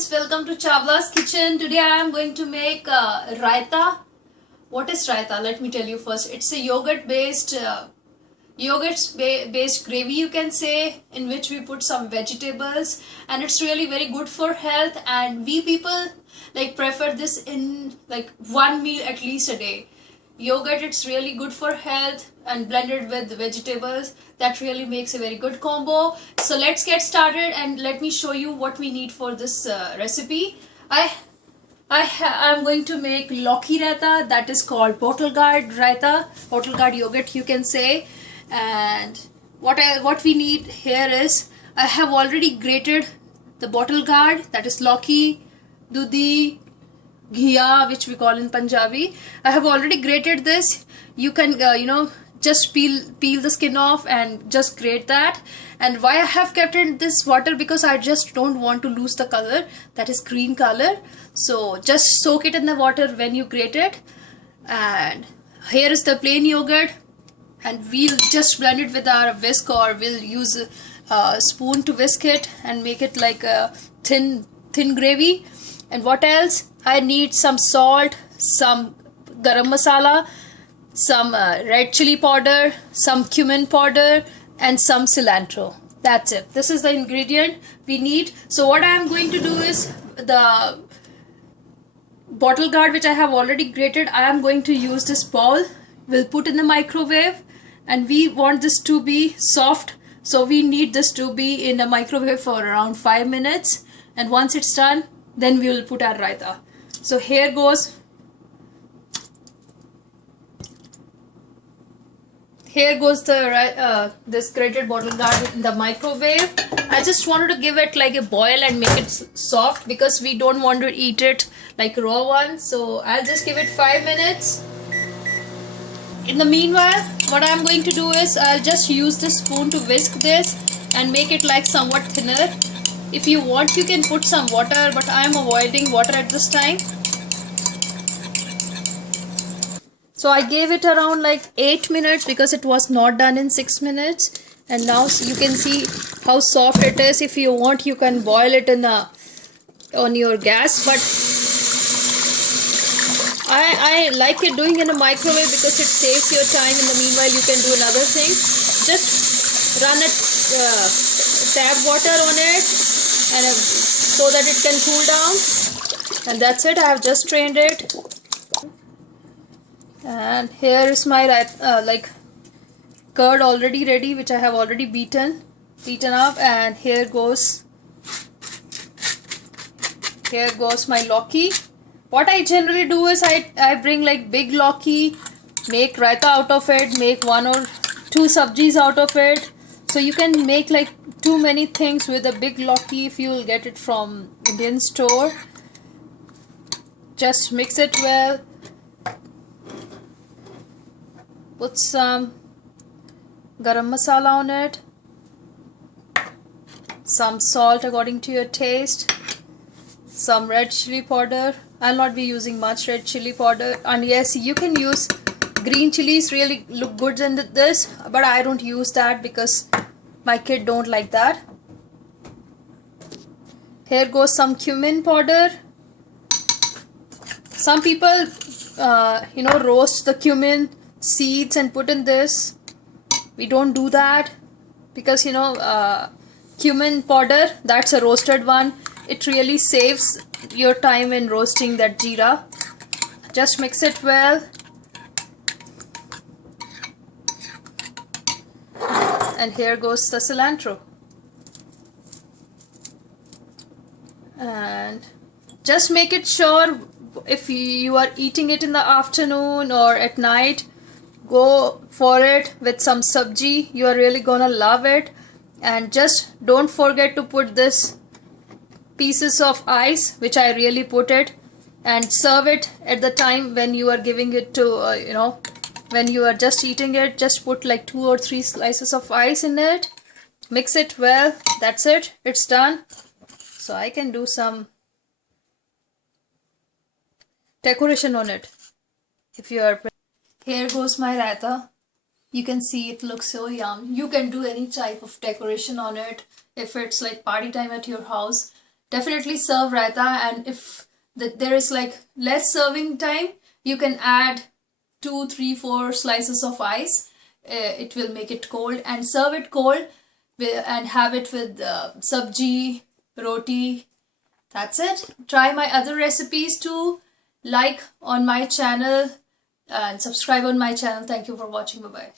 friends, welcome to Chawla's kitchen. Today I am going to make raita. What is raita? Let me tell you first. It's a yogurt based gravy, you can say, in which we put some vegetables, and it's really very good for health, and we people like prefer this in like one meal at least a day. Yogurt, it's really good for health, and blended with the vegetables, that really makes a very good combo. So let's get started and let me show you what we need for this recipe. I'm going to make Loki raita, that is called bottle gourd raita, bottle gourd yogurt you can say. And what we need here is, I have already grated the bottle gourd, that is Loki, dudhi, ghiya, which we call in Punjabi. I have already grated this. You can just peel the skin off and just grate that. And why I have kept in this water, because I just don't want to lose the color, that is green color. So just soak it in the water when you grate it. And here is the plain yogurt, and we'll just blend it with our whisk, or we'll use a spoon to whisk it and make it like a thin gravy. And what else? I need some salt, some garam masala, some red chili powder, some cumin powder, and some cilantro. That's it. This is the ingredient we need. So what I am going to do is, the bottle gourd which I have already grated, I am going to use this bowl. We'll put in the microwave, and we want this to be soft, so we need this to be in the microwave for around 5 minutes. And once it's done, then we will put our raita. So here goes the this grated bottle gourd in the microwave. I just wanted to give it like a boil and make it soft, because we don't want to eat it like raw one. So I'll just give it 5 minutes. In the meanwhile, what I'm going to do is, I'll just use this spoon to whisk this and make it like somewhat thinner. If you want, you can put some water, but I am avoiding water at this time. So I gave it around like 8 minutes, because it was not done in 6 minutes. And now you can see how soft it is. If you want, you can boil it on your gas, but I like it doing in a microwave because it saves your time. In the meanwhile, you can do another thing. Just run tap water on it, and so that it can cool down. And that's it. I have just strained it. And here is my curd already ready, which I have already beaten up. And here goes my Loki. What I generally do is, I bring like big Loki, make raita out of it, make 1 or 2 sabjis out of it. So you can make like too many things with a big Loki if you will get it from Indian store. Just mix it well. Put some garam masala on it, some salt according to your taste, some red chili powder. I'll not be using much red chili powder, and yes, you can use green chilies, really look good in this, but I don't use that because my kid don't like that. Here goes some cumin powder. Some people roast the cumin seeds and put in this. We don't do that, because cumin powder, that's a roasted one. It really saves your time in roasting that jeera. Just mix it well. And here goes the cilantro. And just make it sure, if you are eating it in the afternoon or at night, go for it with some sabji. You are really gonna love it. And just don't forget to put this pieces of ice, which I really put it, and serve it at the time when you are giving it to when you are just eating it. Just put like 2 or 3 slices of ice in it, mix it well. That's it, it's done. So I can do some decoration on it if you are. Here goes my raita. You can see it looks so yum. You can do any type of decoration on it. If it's like party time at your house, definitely serve raita, and if there is like less serving time, you can add 2, 3, 4 slices of ice. It will make it cold, and serve it cold and have it with sabji, roti. That's it. Try my other recipes too. Like on my channel and subscribe on my channel. Thank you for watching. Bye bye.